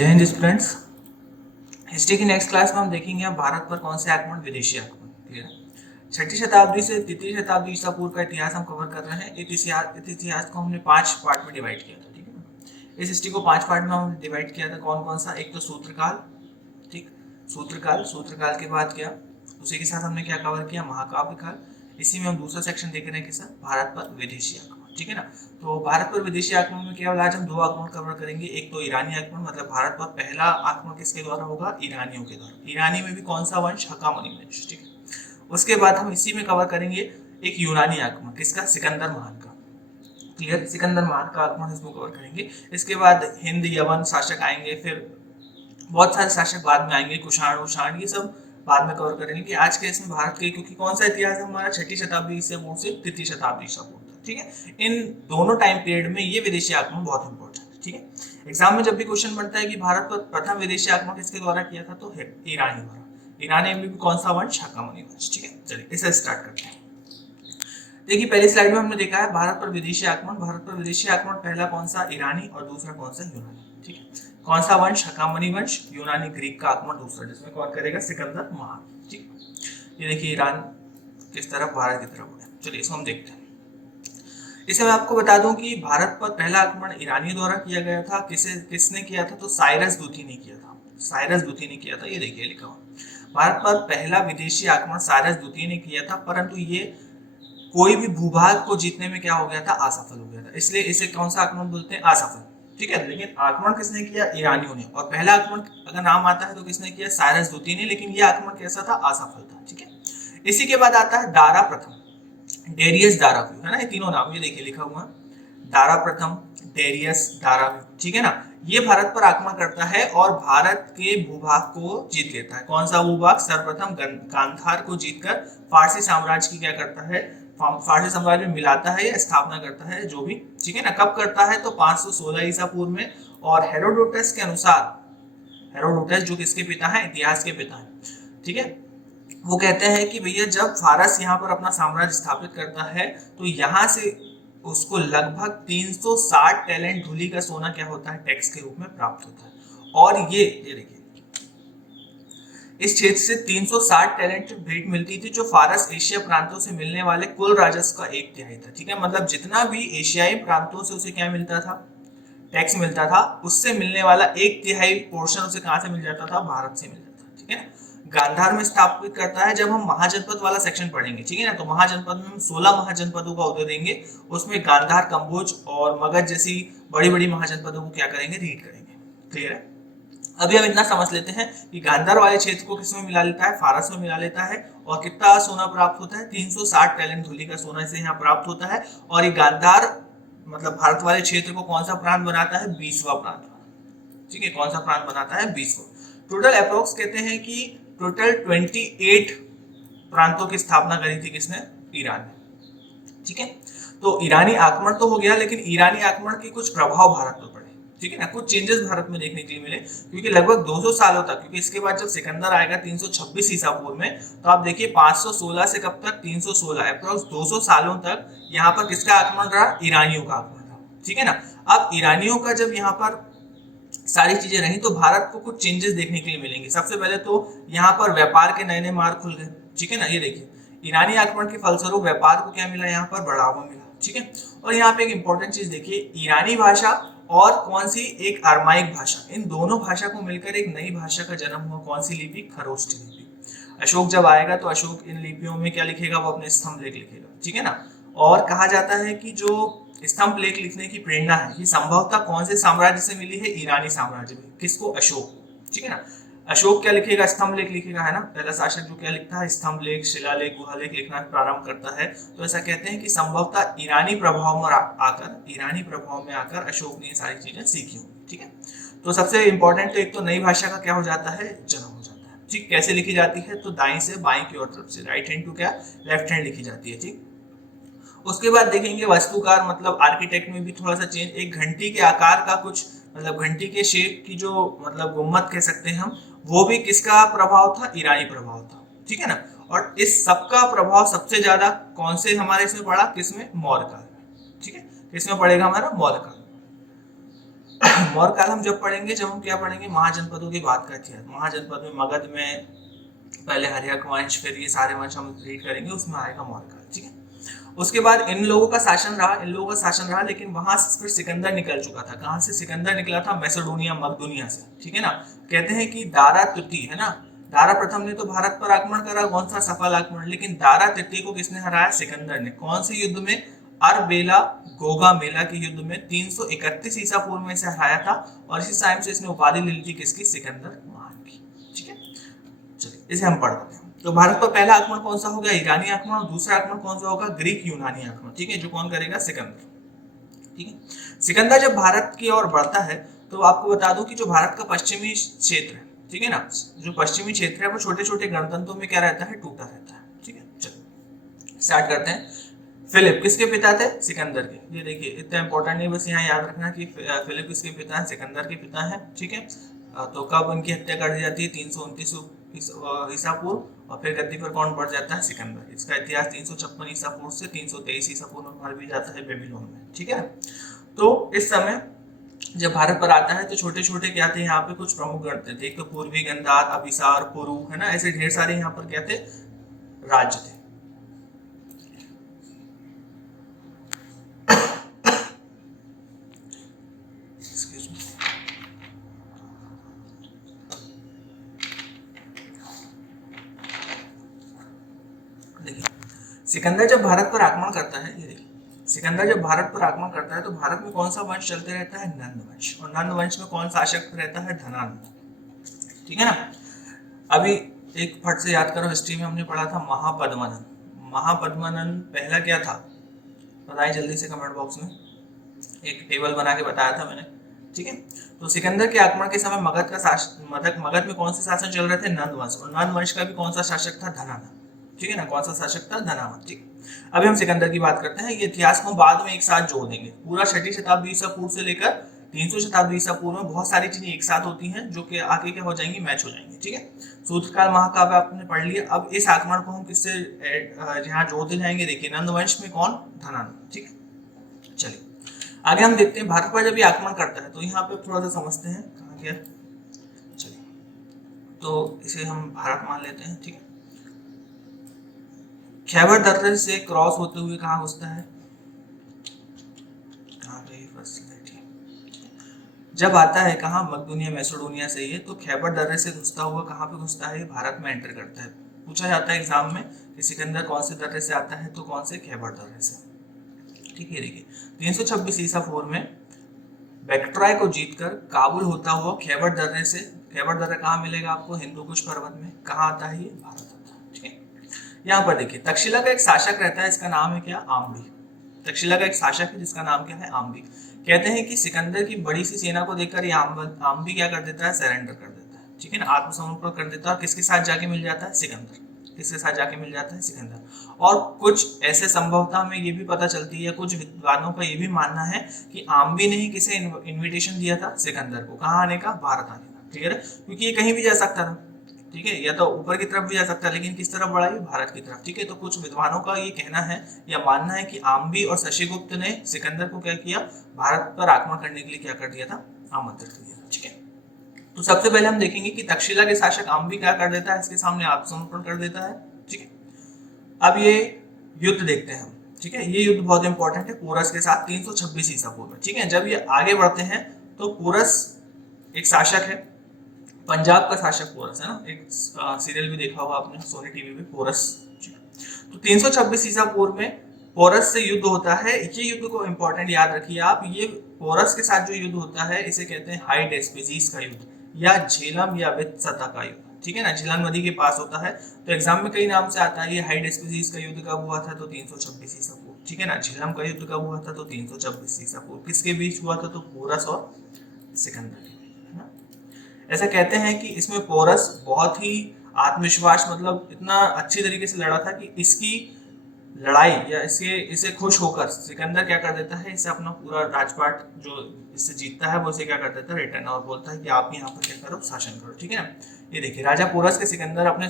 जय Hind students. History की next class में हम देखेंगे भारत पर कौन से आक्रमण, विदेशी आक्रमण। क्लियर है। छठी शताब्दी से तृतीय शताब्दी ईसा पूर्व का इतिहास हम कवर कर रहे हैं। इस इतिहास को हमने 5 पार्ट में डिवाइड किया था। ठीक है ना। इस हिस्ट्री को 5 पार्ट में हम डिवाइड किया था। कौन कौन सा? एक तो सूत्रकाल, ठीक, सूत्रकाल के बाद क्या, उसी के साथ हमने क्या कवर किया? महाकाव्य काल। इसी में हम दूसरा सेक्शन देख रहे हैं किसा? भारत पर विदेशी आक्रमण। ठीक है ना। तो भारत पर विदेशी आक्रमण में केवल आज हम 2 आक्रमण कवर करेंगे। एक तो ईरानी आक्रमण, मतलब भारत पर पहला आक्रमण किसके द्वारा होगा? ईरानियों के द्वारा। ईरानी में भी कौन सा वंश? हकामनी वंश। ठीक है। उसके बाद हम इसी में कवर करेंगे एक यूनानी आक्रमण, किसका? सिकंदर महान का। क्लियर। सिकंदर महान का आक्रमण इसमें कवर करेंगे। इसके बाद हिंद यवन शासक आएंगे, फिर बहुत सारे शासक बाद में आएंगे, कुषाण उषाण, ये सब बाद में कवर करेंगे। कि आज के इसमें भारत के, क्योंकि कौन सा इतिहास है हमारा? छठी शताब्दी ईसा पूर्व से तृतीय शताब्दी ईसा पूर्व। ठीक है। इन दोनों टाइम पीरियड में ये विदेशी आक्रमण बहुत इंपॉर्टेंट है। ठीक है। एग्जाम में जब भी क्वेश्चन बनता है कि भारत पर प्रथम विदेशी आक्रमण किसके द्वारा किया था, तो ईरानी द्वारा। ईरानी में भी कौन सा वंश? हकामनी वंश। ठीक है। चलिए इसे स्टार्ट करते हैं। देखिए पहली स्लाइड में हमने देखा है भारत पर विदेशी आक्रमण। भारत पर विदेशी आक्रमण पहला कौन सा? ईरानी, और दूसरा कौन सा? यूनानी। ठीक है। कौन सा वंश? हकामनी वंश। यूनानी ग्रीक का आक्रमण दूसरा, जिसमें कौन करेगा? सिकंदर महान। ठीक। ये देखिए ईरान किस तरफ, भारत की तरफ हो गया। चलिए इसको हम देखते हैं। इसे मैं आपको बता दूं कि भारत पर पहला आक्रमण ईरानियों द्वारा किया गया था। किसने किया था? तो साइरस दूती ने किया था। साइरस दूती ने किया था। ये देखिए लिखा हुआ, भारत पर पहला विदेशी आक्रमण साइरस दूती ने किया था, परंतु ये कोई भी भूभाग को जीतने में क्या हो गया था? असफल हो गया था। इसलिए इसे कौन सा आक्रमण बोलते हैं? असफल। ठीक है। लेकिन आक्रमण किसने किया? ईरानियों ने। और पहला आक्रमण अगर नाम आता है तो किसने किया? साइरस दूती ने। लेकिन यह आक्रमण कैसा था? असफल था। ठीक है। इसी के बाद आता है दारा प्रथम, डेरियस दारा, है ना, ये तीनों नाम ये देखिए लिखा हुआ, दारा प्रथम, डेरियस, दारा। ठीक है ना। ये भारत पर आक्रमण करता है और भारत के भूभाग को जीत लेता है। कौन सा भूभाग? सर्वप्रथम गांधार को जीतकर फारसी साम्राज्य की क्या करता है? फारसी साम्राज्य में मिलाता है या स्थापना करता है, जो भी। ठीक है ना। कब करता है? तो 516 ईसा पूर्व में। और हेरोडोटस के अनुसार, हेरोडोटस जो किसके पिता हैं? इतिहास के पिता हैं। ठीक है। वो कहते हैं कि भैया जब फारस यहाँ पर अपना साम्राज्य स्थापित करता है तो यहाँ से उसको लगभग 360 टैलेंट धूलि का सोना क्या होता है? टैक्स के रूप में प्राप्त होता है। और ये देखिए इस क्षेत्र से 360 टैलेंट भेंट मिलती थी, जो फारस एशिया प्रांतों से मिलने वाले कुल राजस्व का 1/3 था। ठीक है। मतलब जितना भी एशियाई प्रांतों से उसे क्या मिलता था? टैक्स मिलता था, उससे मिलने वाला 1/3 पोर्शन उसे कहां से मिल जाता था? भारत से मिल जाता था। ठीक है। गांधार में स्थापित करता है। जब हम महाजनपद वाला सेक्शन पढ़ेंगे, ठीक है ना, तो महाजनपद में हम 16 महाजनपदों का उदय देंगे। उसमें गांधार, कंबोज और मगध जैसी बड़ी बड़ी महाजनपदों को क्या करेंगे? रीड करेंगे। क्लियर है। अभी हम इतना समझ लेते हैं कि गांधार वाले क्षेत्र को किसमें मिला लेता है? फारस में मिला लेता है। और कितना सोना प्राप्त होता है? 360 टैलेंट धूलि का सोना इसे यहाँ प्राप्त होता है। और ये गांधार मतलब भारत वाले क्षेत्र को कौन सा प्रांत बनाता है? 20वां प्रांत। ठीक है। कौन सा प्रांत बनाता है? 20वां। टोटल अप्रोक्स कहते हैं कि टोटल 28 प्रांतों की स्थापना करी थी किसने? ईरान ने। ठीक है। तो ईरानी आक्रमण तो हो गया, लेकिन ईरानी आक्रमण के कुछ प्रभाव भारत पर पड़े। ठीक है ना। कुछ चेंजेस भारत में देखने के लिए मिले, क्योंकि लगभग 200 सालों तक, क्योंकि इसके बाद जब सिकंदर आएगा 326 ईसा पूर्व में, तो आप देखिए 516 से कब तक? 316, अप्रोक्स 200 सालों तक यहाँ पर किसका आक्रमण रहा? ईरानियों का आक्रमण रहा। ठीक है ना। अब ईरानियों का जब यहाँ पर सारी चीजें रही तो भारत को कुछ चेंजेस देखने के लिए मिलेंगे। सबसे पहले तो यहाँ पर व्यापार के नए नए मार्ग खुल गए। ठीक है ना। ये देखिए ईरानी आक्रमण के फलस्वरूप व्यापार को क्या मिला? यहाँ पर बढ़ावा मिला। ठीक है। और यहाँ पे एक इंपॉर्टेंट चीज देखिए, ईरानी भाषा और कौन सी? एक अरमाइक भाषा, इन दोनों भाषा को मिलकर एक नई भाषा का जन्म हुआ। कौन सी लिपि? खरोष्ठी लिपि। अशोक जब आएगा तो अशोक इन लिपियों में क्या लिखेगा? वो अपने स्तंभ लेख लिखेगा। ठीक है ना। और कहा जाता है कि जो स्तंभ लेख लिखने की प्रेरणा है, ये संभवतः कौन से साम्राज्य से मिली है? ईरानी साम्राज्य में। किसको? अशोक। ठीक है ना। अशोक क्या लिखेगा? स्तंभ लेख लिखेगा, है ना। पहला शासक जो क्या लिखता है? स्तंभ लेख, शिलालेख, गुहालेख लिखना प्रारंभ करता है। तो ऐसा कहते हैं कि संभवतः ईरानी प्रभाव में आकर अशोक ने ये सारी चीजें सीखी होंगी। ठीक है। तो सबसे इंपॉर्टेंट तो एक तो नई भाषा का क्या हो जाता है? जन्म हो जाता है। ठीक। कैसे लिखी जाती है? तो दाई से बाई की ओर तरफ से, राइट हैंड टू क्या? लेफ्ट हैंड लिखी जाती है। ठीक। उसके बाद देखेंगे वास्तुकार, मतलब आर्किटेक्ट में भी थोड़ा सा चेंज। एक घंटी के आकार का कुछ, मतलब घंटी के शेप की जो मतलब गुम्मत कह सकते हैं हम, वो भी किसका प्रभाव था? ईरानी प्रभाव था। ठीक है ना। और इस सबका प्रभाव सबसे ज्यादा कौन से हमारे इसमें पड़ा? किसमें? मौर्य काल में। ठीक है। किसमें पड़ेगा? हमारा मौर्य काल। मौर्य काल हम जब पढ़ेंगे, जब हम क्या पढ़ेंगे, महाजनपदों की बात करते हैं। महाजनपद में मगध में पहले हर्यक वंश, फिर ये सारे वंश हम रीड करेंगे, उसमें आएगा मौर्य काल, ठीक है। उसके बाद इन लोगों का शासन रहा, लेकिन वहां से फिर सिकंदर निकल चुका था। कहां से सिकंदर निकला था? मैसेडोनिया, मकदूनिया से, ठीक है ना। कहते हैं कि दारा तृतीय है ना, दारा प्रथम ने तो भारत पर आक्रमण करा, कौन सा सफल आक्रमण, लेकिन दारा तृतीय को किसने हराया? सिकंदर ने। कौन से युद्ध में? अरबेला गोगा मेला के युद्ध में 331 ईसा पूर्व में इसे हराया था, और इसी टाइम से इसने उपाधि ले ली थी किसकी? सिकंदर महान की, ठीक है। चलिए इसे हम पढ़ लेते हैं। तो भारत पर पहला आक्रमण कौन सा हो गया? ईरानी आक्रमण। और दूसरा आक्रमण कौन सा होगा? ग्रीक यूनानी आक्रमण, ठीक है, जो कौन करेगा? सिकंदर, ठीक है। सिकंदर जब भारत की ओर बढ़ता है, तो आपको बता दूं कि जो भारत का पश्चिमी क्षेत्र है, ठीक है ना, जो पश्चिमी क्षेत्र है वो छोटे छोटे गणतंत्रों में क्या रहता है? टूटा रहता है, ठीक है। चलो स्टार्ट करते हैं। फिलिप किसके पिता थे? सिकंदर के। ये देखिए इतना इंपॉर्टेंट नहीं, बस यहाँ याद रखना कि फिलिप किसके पिता हैं? सिकंदर के पिता हैं, ठीक है। तो कब उनकी हत्या कर दी जाती है? 329 ईसा पूर्व। और फिर गद्दी पर कौन बढ़ जाता है? सिकंदर। इसका इतिहास 356 ईसा पूर्व से 323 ईसा पूर्व में मर भी जाता है बेबीलोन में, ठीक है। तो इस समय जब भारत पर आता है तो छोटे छोटे क्या थे यहाँ पे? कुछ प्रमुख गण थे। एक तो पूर्वी गंधार, अभिसार, पुरु, है ना, ऐसे ढेर सारे यहाँ पर क्या थे? राज्य थे। सिकंदर जब भारत पर आक्रमण करता है, ये देखिए, सिकंदर जब भारत पर आक्रमण करता है तो भारत में कौन सा वंश चलते रहता है? नंद वंश। और नंद वंश में कौन शासक रहता है? धनानंद, ठीक है ना। अभी एक फट से याद करो, हिस्ट्री में हमने पढ़ा था महापद्मनन। महापद्मनन पहला क्या था? बताइए जल्दी से कमेंट बॉक्स में, एक टेबल बना के बताया था मैंने, ठीक है। तो सिकंदर के आक्रमण के समय मगध का शासन, मगध में कौन से शासन चल रहे थे? नंद वंश। और नंद वंश का भी कौन सा शासक था? धनानंद, ठीक है ना। कौन सा शासक था? धनानंद, ठीक। अभी हम सिकंदर की बात करते हैं। ये इतिहास को बाद में एक साथ जोड़ देंगे। पूरा 6ठी शताब्दी ईसा पूर्व से लेकर 300 शताब्दी ईसा पूर्व में बहुत सारी चीजें एक साथ होती हैं, जो कि आगे क्या हो जाएंगी? मैच हो जाएंगी, ठीक है। सूत्रकाल महाकाव्य आपने पढ़ लिया। अब इस आक्रमण को हम किससे यहाँ जोड़ते जाएंगे? देखिए नंद वंश में कौन? धनानंद, ठीक है। चलिए आगे हम देखते हैं भारत पर जब ये आक्रमण करता है तो यहाँ पे थोड़ा सा समझते हैं कहाँ गया। चलिए तो इसे हम भारत मान लेते हैं, ठीक है। खैबर दर्रे से क्रॉस होते हुए कहाँ घुसता है? कहाँ पे? फर्स्ट स्लाइड है। जब आता है कहाँ? मकदूनिया, मैसेडोनिया से ये, तो खैबर दर्रे से घुसता हुआ कहाँ पे घुसता है? भारत में एंटर करता है। पूछा जाता है एग्जाम में कि सिकंदर कौन से दर्रे से आता है, तो कौन से? खैबर दर्रे से, ठीक है। देखिए 326 ईसा पूर्व में बैक्ट्राय को जीतकर काबुल होता हुआ खैबर दर्रे से, खैबर दर्रा कहाँ मिलेगा आपको? हिंदू कुश पर्वत में। कहाँ आता है? ये भारत आता है, ठीक है। यहाँ पर देखिए तक्षशिला का एक शासक रहता है, इसका नाम है क्या? आम्बी। तक्षशिला का एक शासक है जिसका नाम क्या है? आम्बी। कहते हैं कि सिकंदर की बड़ी सी सेना को देखकर ये आम्बी क्या कर देता है? सरेंडर कर देता है, ठीक है ना, आत्मसमर्पण कर देता है। और किसके साथ जाके मिल जाता है? सिकंदर। किसके साथ जाके मिल जाता है? सिकंदर। और कुछ ऐसे संभवतः हमें ये भी पता चलती है, कुछ विद्वानों का ये भी मानना है कि आम्बी ने ही किसे इन्विटेशन दिया था? सिकंदर को। कहाँ आने का? भारत आने का, ठीक है। क्योंकि ये कहीं भी जा सकता था, ठीक है, या तो ऊपर की तरफ भी जा सकता है, लेकिन किस तरफ बढ़ा? भारत की तरफ, ठीक है। तो कुछ विद्वानों का ये कहना है या मानना है कि आम्बी और शशिगुप्त ने सिकंदर को क्या किया? भारत पर आक्रमण करने के लिए क्या कर दिया था? आमंत्रित किया, ठीक है। तो सबसे पहले हम देखेंगे कि तक्षशिला के शासक आम्बी क्या कर देता है? इसके सामने आत्मसमर्पण कर देता है, ठीक है। अब ये युद्ध देखते हैं हम, ठीक है। ये युद्ध बहुत इंपॉर्टेंट है पोरस के साथ 326 ईसा पूर्व में, ठीक है। जब ये आगे बढ़ते हैं तो पोरस एक शासक है, पंजाब का शासक पोरस है ना, एक सीरियल भी देखा होगा आपने सोनी टीवी पे, पोरस। तो 326 ईसा पूर्व में पोरस से युद्ध होता है। ये युद्ध को इंपॉर्टेंट याद रखिए आप, ये पोरस के साथ जो युद्ध होता है इसे कहते हैं हाइडेस्पिसीस का युद्ध या झेलम या वित्सता का युद्ध, ठीक है ना। झेलम नदी के पास होता है, तो एग्जाम में कई नाम से आता है। ये हाइडेस्पिसीस का युद्ध कब हुआ था? तो 326 ईसा पूर्व, ठीक है ना। झेलम का युद्ध कब हुआ था? तो 326 ईसा पूर्व। किसके बीच हुआ था? तो पोरस और सिकंदर के बीच, है ना। ऐसा कहते हैं कि इसमें पोरस बहुत ही आत्मविश्वास, मतलब इतना अच्छी तरीके से लड़ा था कि इसकी लड़ाई या इसे खुश होकर सिकंदर क्या कर देता है? इसे अपना पूरा राजपाट जो इससे जीतता है वो इसे क्या कर देता है? रिटर्न, और बोलता है कि आप यहाँ पर क्या करो? शासन करो, ठीक है ना। ये देखिए राजा पोरस के सिकंदर अपने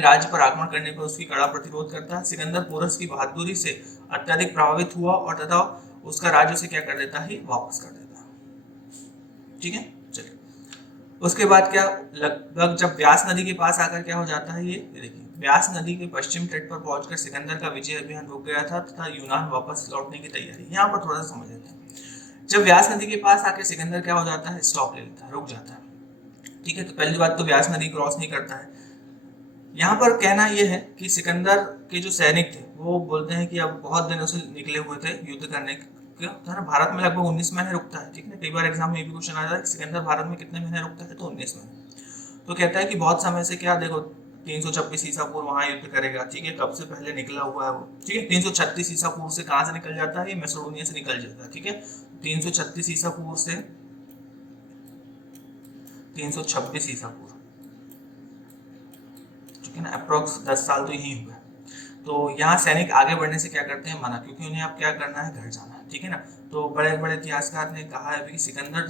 राज्य पर आक्रमण करने पर उसकी कड़ा प्रतिरोध करता है। सिकंदर पोरस की बहादुरी से अत्यधिक प्रभावित हुआ और तथा उसका राज्य उसे क्या कर देता है, वापस कर देता है। ठीक है, चलिए उसके बाद क्या, लगभग जब व्यास नदी के पास आकर क्या हो जाता है, ये देखिए व्यास नदी के पश्चिम तट पर पहुंचकर सिकंदर का विजय अभियान रुक गया था तथा यूनान वापस लौटने की तैयारी। यहाँ पर थोड़ा सा समझ लेते हैं। जब व्यास नदी के पास आकर सिकंदर क्या हो जाता है, स्टॉप ले लेता है, रुक जाता है। ठीक है, तो पहली बात तो व्यास नदी क्रॉस नहीं करता है। यहाँ पर कहना यह है कि सिकंदर के जो सैनिक थे वो बोलते हैं कि अब बहुत दिनों से निकले हुए थे युद्ध करने के, भारत में लगभग 19 महीने रुकता है। ठीक है, कई बार एग्जाम में ये भी क्वेश्चन आता है कि सिकंदर भारत में कितने महीने रुकता है, तो 19 महीने। तो कहता है कि बहुत समय से क्या, देखो 326 ईसा पूर्व वहां युद्ध करेगा। ठीक है, कब से पहले निकला हुआ है वो। ठीक है, 336 ईसा पूर्व से कहां से निकल जाता है, ये मैसेडोनिया से निकल जाता है। ठीक है, 336 ईसा पूर्व से 326 ईसा पूर्व, ठीक है ना, अप्रोक्स 10 साल तो यही हुआ। तो यहाँ सैनिक आगे बढ़ने से क्या करते हैं, मना, क्योंकि उन्हें अब क्या करना है, घर जाना है। ठीक है ना, तो बड़े बड़े इतिहासकार ने कहा है कि सिकंदर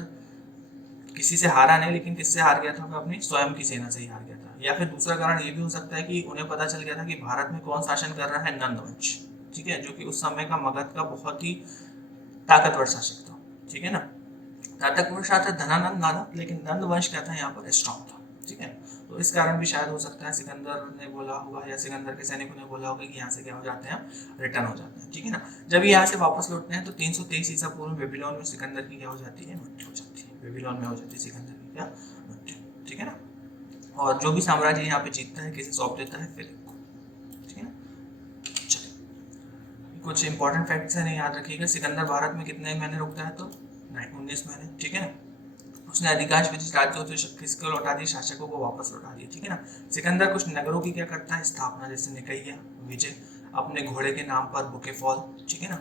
किसी से हारा नहीं, लेकिन किससे हार गया था, वह अपनी स्वयं की सेना से ही हार गया था। या फिर दूसरा कारण ये भी हो सकता है कि उन्हें पता चल गया था कि भारत में कौन शासन कर रहा है, नंद वंश। ठीक है, जो कि उस समय का मगध का बहुत ही ताकतवर शासक था। ठीक है ना, ताकतवर शासक धनानंद नाना, लेकिन नंद वंश क्या था, यहाँ पर स्ट्रॉन्ग था। ठीक है, तो इस कारण भी शायद हो सकता है सिकंदर ने बोला होगा या सिकंदर के सैनिकों ने बोला होगा कि यहाँ से क्या हो जाते हैं, रिटर्न हो जाते हैं। ठीक है ना, जब यहाँ से वापस लौटते हैं तो 323 ईसा पूर्व में बेबीलोन में सिकंदर की क्या हो जाती है, मृत्यु हो जाती है। बेबीलोन में हो जाती है सिकंदर की क्या, मृत्यु। ठीक है ना, और जो भी साम्राज्य यहाँ पे जीतता है किसे सौंप देता है, फिलिप को। ठीक है ना, चलिए कुछ इंपॉर्टेंट फैक्ट्स है, याद रखिएगा। सिकंदर भारत में कितने महीने रुकता है, तो 19 महीने। ठीक है ना, उसने अधिकांश ब्रिटिश राज्यों से किसको लौटा दिए, शासकों को वापस लौटा दिए। ठीक है ना, सिकंदर कुछ नगरों की क्या करता है, स्थापना, जैसे निकैया, विजय, अपने घोड़े के नाम पर बुकेफॉल। ठीक है ना,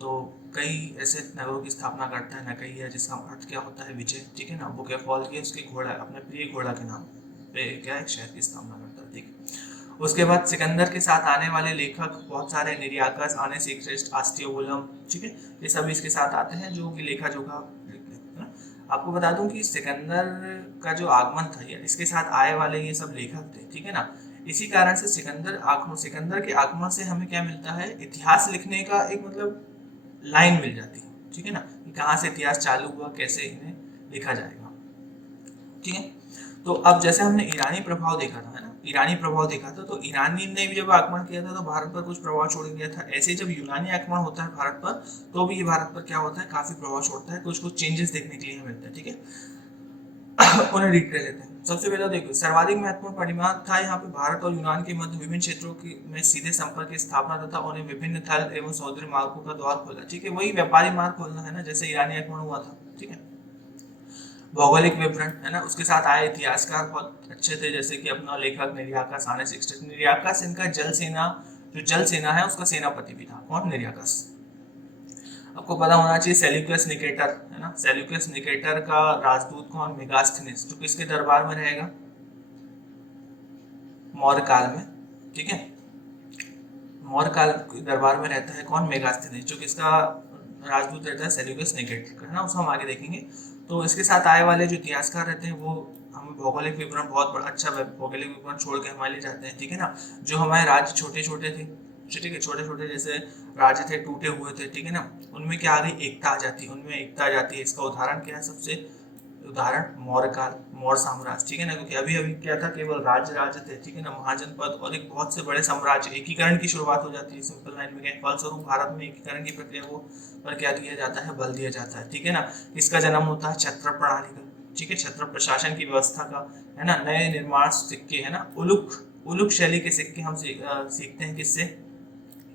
तो कई ऐसे नगरों की स्थापना करता है, निकैया जिसका अर्थ क्या होता है, विजय। ठीक है ना, बुकेफॉल की उसके घोड़ा, अपने प्रिय घोड़ा के नाम पे क्या एक शहर की स्थापना करता है। ठीक है, उसके बाद सिकंदर के साथ आने वाले लेखक बहुत सारे, निर्याकस, आने से श्रेष्ठ, आस्तियोबुलम। ठीक है, ये सभी इसके साथ आते हैं जो कि लेखा जोखा। आपको बता दूं कि सिकंदर का जो आगमन था, या इसके साथ आए वाले ये सब लेखक थे। ठीक है ना, इसी कारण से सिकंदर के आगमन से हमें क्या मिलता है, इतिहास लिखने का एक मतलब लाइन मिल जाती है। ठीक है ना, कि कहाँ से इतिहास चालू हुआ, कैसे इन्हें लिखा जाएगा। ठीक है, तो अब जैसे हमने ईरानी प्रभाव देखा था, है ना, ईरानी प्रभाव देखा था, तो ईरानी ने भी जब आक्रमण किया था तो भारत पर कुछ प्रभाव छोड़ गया था। ऐसे जब यूनानी आक्रमण होता है भारत पर, तो भी ये भारत पर क्या होता है, काफी प्रभाव छोड़ता है, कुछ कुछ चेंजेस देखने के लिए मिलता है। ठीक है, उन्हें रीड कर लेते हैं। सबसे पहले देखो, सर्वाधिक महत्वपूर्ण परिमाण था यहाँ पे भारत और यूनान के मध्य विभिन्न क्षेत्रों में सीधे संपर्क की स्थापना तथा उन्हें विभिन्न थल एवं समुद्री मार्गों का द्वार खोला। ठीक है, वही व्यापारी मार्ग खोलना है ना, जैसे ईरानी आक्रमण हुआ था। ठीक है, भौगोलिक विवरण, है ना, उसके साथ आए इतिहासकार बहुत अच्छे थे, जैसे कि अपना लेखक निर्याकस, आने से निर्याकस इनका जल सेना है उसका सेनापति भी था। कौन, निर्याकस। आपको पता होना चाहिए सेल्यूकस निकेटर, है ना, सेल्यूकस निकेटर का राजदूत कौन, मेगास्थनीस, जो किसके दरबार में रहेगा, मौर्य काल में। ठीक है, मौर्य काल के दरबार में रहता है कौन, मेगास्थनीस, जो किसका राजदूत रहता है, सेल्यूकस निकेटर, है ना, उसको हम आगे देखेंगे। तो इसके साथ आए वाले जो इतिहासकार रहते हैं वो हमें भौगोलिक विवरण बहुत बड़ा अच्छा भौगोलिक विवरण छोड़ के हमारे लिए जाते हैं। ठीक है ना, जो हमारे राज्य छोटे छोटे थे, ठीक है, छोटे छोटे जैसे राज्य थे, टूटे हुए थे। ठीक है ना, उनमें क्या आ गई, एकता आ जाती है, उनमें एकता आ जाती है। इसका उदाहरण क्या है, सबसे उदाहरण मौर्य काल, मौर्य साम्राज्य। ठीक है ना, क्योंकि अभी अभी क्या था, केवल राज्य थे। ठीक है ना, महाजनपद और एक बहुत से बड़े साम्राज्य, एकीकरण की शुरुआत हो जाती है। सिंपल लाइन में फलस्वरूप भारत में एकीकरण की प्रक्रिया को पर क्या दिया जाता है, बल दिया जाता है। ठीक है ना, इसका जन्म होता है छत्र प्रणाली का। ठीक है, छत्र प्रशासन की व्यवस्था का, है ना, नए निर्माण सिक्के, है ना, उलुक शैली के सिक्के हम सीखते हैं किससे,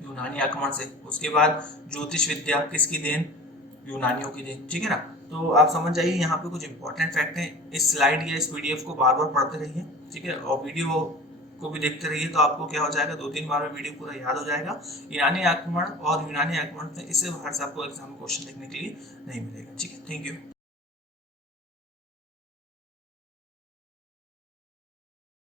यूनानी आक्रमण से। उसके बाद ज्योतिष विद्या किसकी देन, यूनानियों की देन। ठीक है ना, तो आप समझ जाइए यहाँ पे कुछ इंपॉर्टेंट फैक्ट हैं। इस स्लाइड या इस पीडीएफ को बार बार पढ़ते रहिए। ठीक है, और वीडियो को भी देखते रहिए, तो आपको क्या हो जाएगा, 2-3 बार में वीडियो पूरा याद हो जाएगा। ईरानी आक्रमण और यूनानी आक्रमण, इससे बाहर से आपको एग्जाम में क्वेश्चन देखने के लिए नहीं मिलेगा। ठीक है, थैंक यू।